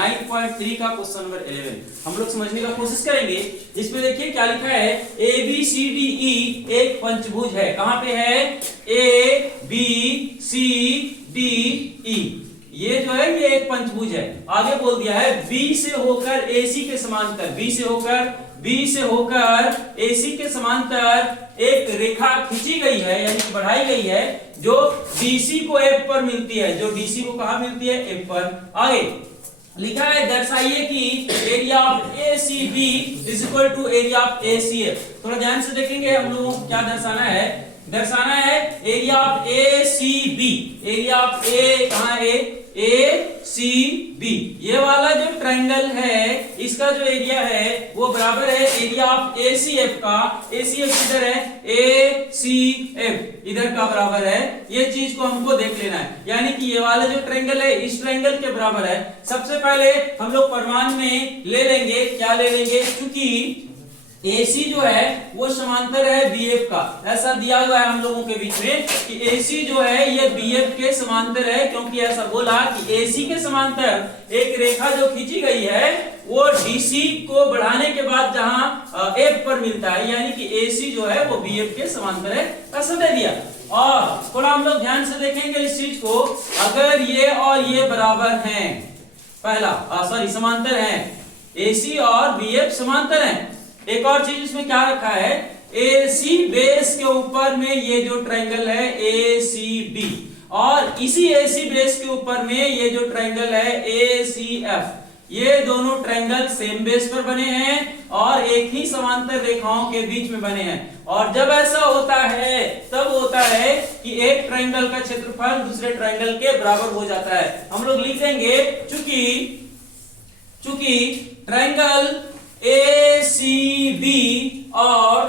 9.3 का question number 11 हम लोग समझने का कोशिश करेंगे। इसमें देखिए क्या लिखा है, ए बी सी डी ई एक पंचभुज है। कहां पे है? ए बी सी डी ई, ये जो है ये एक पंचभुज है। आगे बोल दिया है बी से होकर एसी के समांतर, बी से होकर एसी के समांतर एक रेखा खींची गई है, यानी कि बढ़ाई गई है, जो डीसी को एफ पर मिलती है, जो डीसी को कहां मिलती है? एफ पर। आगे लिखा है दर्शाइए कि area of A C B is equal to area of A C F. थोड़ा ध्यान से देखेंगे हम लोगों को क्या दर्शाना है। दर्शाना है area of A C B, area of A कहां है? ए सी बी, ये वाला जो ट्रायंगल है इसका जो एरिया है वो बराबर है area of A C F का। ए सी एफ इधर है, ए सी एफ इधर का बराबर है। ये चीज को हमको देख लेना है, यानी कि ये वाला जो ट्रायंगल है इस ट्रायंगल के बराबर है। सबसे पहले हम लोग परिमाण में ले लेंगे, क्या ले लेंगे? क्योंकि AC जो है वो समांतर है BF का, ऐसा दिया हुआ है हम लोगों के बीच में कि AC जो है ये BF के समांतर है, क्योंकि ऐसा बोला कि AC के समांतर एक रेखा जो खींची गई है वो DC को बढ़ाने के बाद जहां F पर मिलता है, यानी कि AC जो है वो BF के समांतर है, ऐसा दे दिया। और थोड़ा हम लोग ध्यान से देखेंगे इस चीज को, अगर ये और ये बराबर हैं, पहला समांतर हैं, AC और BF समांतर हैं। एक और चीज इसमें क्या रखा है, AC बेस के ऊपर में ये जो ट्रायंगल है ACB, और इसी AC बेस के ऊपर में ये जो ट्रायंगल है ACF, ये दोनों ट्रायंगल सेम बेस पर बने हैं और एक ही समांतर रेखाओं के बीच में बने हैं। और जब ऐसा होता है तब होता है कि एक ट्रायंगल का क्षेत्रफल दूसरे ट्रायंगल के बराबर हो जाता है। हम लोग लिख देंगे चूंकि ट्रायंगल ACB और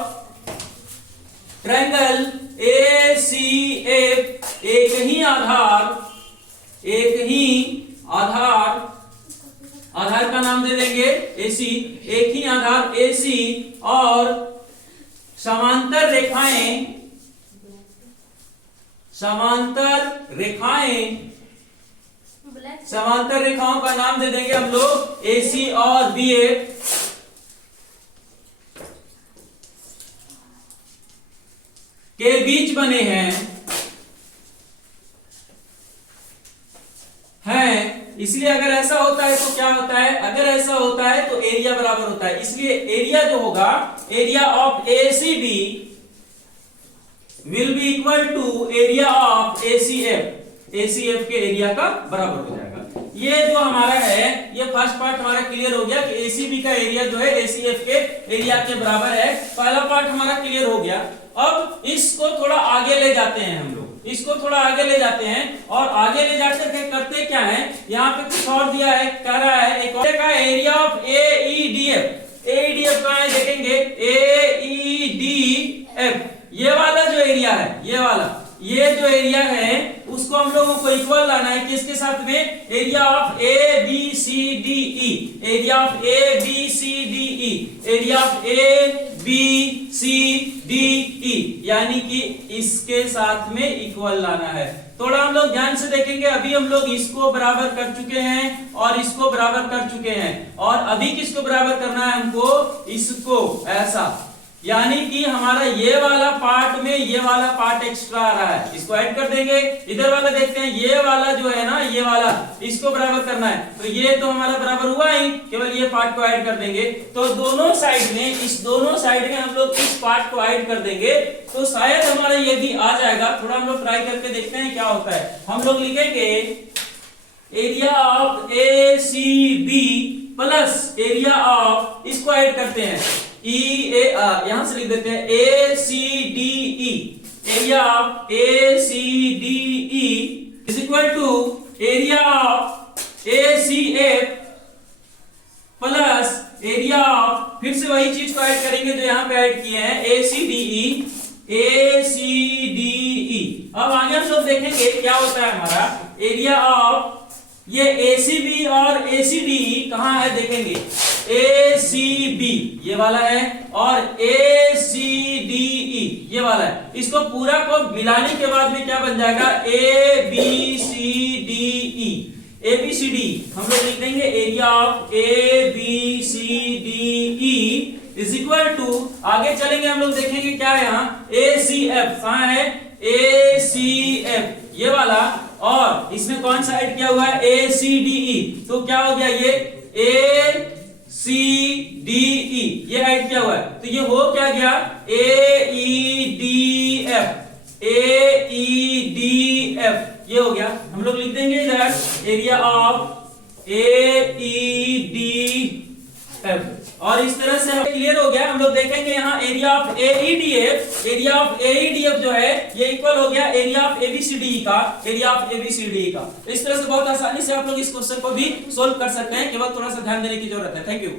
ट्रायंगल ACF एक ही आधार का नाम दे देंगे AC, एक ही आधार AC, और समांतर रेखाओं का नाम दे देंगे हम लोग AC और BF। के बीच बने हैं, इसलिए अगर ऐसा होता है तो क्या होता है? अगर ऐसा होता है तो एरिया बराबर होता है, इसलिए एरिया जो होगा, area of ACB will be equal to area of ACF, ACF के एरिया का बराबर हो जाएगा। ये जो हमारा है ये फर्स्ट पार्ट हमारा क्लियर हो गया कि ACB का एरिया जो है ACF के एरिया के बराबर है। पहला पार्ट हमारा क्लियर हो गया। अब इसको थोड़ा आगे ले जाते हैं हम लोग, इसको थोड़ा आगे ले जाते हैं, और आगे ले जाकर के करते क्या है, यहाँ पे कुछ और दिया है, कह रहा है एक और का एरिया ऑफ AEDF। AEDF कहाँ है देखेंगे, AEDF ये वाला जो एरिया है, ये जो एरिया है उसको हम लोगों को इक्वल लाना है किसके साथ में? Area of ABCDE, area of ABCDE, area of ABCDE, यानी कि इसके साथ में इक्वल लाना है। थोड़ा हम लोग ध्यान से देखेंगे, अभी हम लोग इसको बराबर कर चुके हैं और इसको बराबर कर चुके हैं, और अभी किसको बराबर करना है हमको? इसको, ऐसा, यानी कि हमारा ये वाला पार्ट में ये वाला पार्ट एक्स्ट्रा आ रहा है, इसको ऐड कर देंगे। इधर वाला देखते हैं, ये वाला जो है ना, ये वाला, इसको बराबर करना है, तो ये तो हमारा बराबर हुआ ही, केवल ये पार्ट को ऐड कर देंगे। तो दोनों साइड में, इस दोनों साइड में हम लोग इस पार्ट को ऐड कर देंगे तो शायद हमारा ये भी आ जाएगा। थोड़ा हम लोग ट्राई करके देखते हैं क्या होता है। हम लोग लिखेंगे area of ACB plus area of, इसको ऐड करते हैं यहां से लिख देते हैं ACDE, area of ACDE is equal to area of ACF plus area of, फिर से वही चीज को ऐड करेंगे जो यहां पे ऐड किए हैं, ACDE। अब आगे हम लोग देखेंगे क्या होता है हमारा एरिया ऑफ, ये ACB और ACDE कहां है देखेंगे, ACB ये वाला है और ACDE ये वाला है। इसको पूरा को मिलाने के बाद में क्या बन जाएगा, ABCDE। A B C D हम लोग लिख देंगे area of A B C D E is equal to, आगे चलेंगे हम लोग देखेंगे क्या है यहाँ ए सी एफ, कहाँ है ए सी एफ ये वाला, और इसमें कौन सा ऐड किया हुआ है ए सी डी ई, तो क्या हो गया ये ए सी डी ई ये ऐड किया हुआ है, तो ये हो क्या गया ए ई डी एफ, ए ई डी एफ ये हो गया। हम लोग लिख देंगे इधर area of A E D F, और इस तरह से हमें क्लियर हो गया। हम लोग देखेंगे यहाँ एरिया ऑफ एईडीएफ, एरिया ऑफ एईडीएफ जो है ये इक्वल हो गया एरिया ऑफ एबीसीडी का, एरिया ऑफ एबीसीडी का। इस तरह से बहुत आसानी से आप लोग इस क्वेश्चन को भी सोल्व कर सकते हैं, केवल थोड़ा सा ध्यान देने की जरूरत है। Thank you.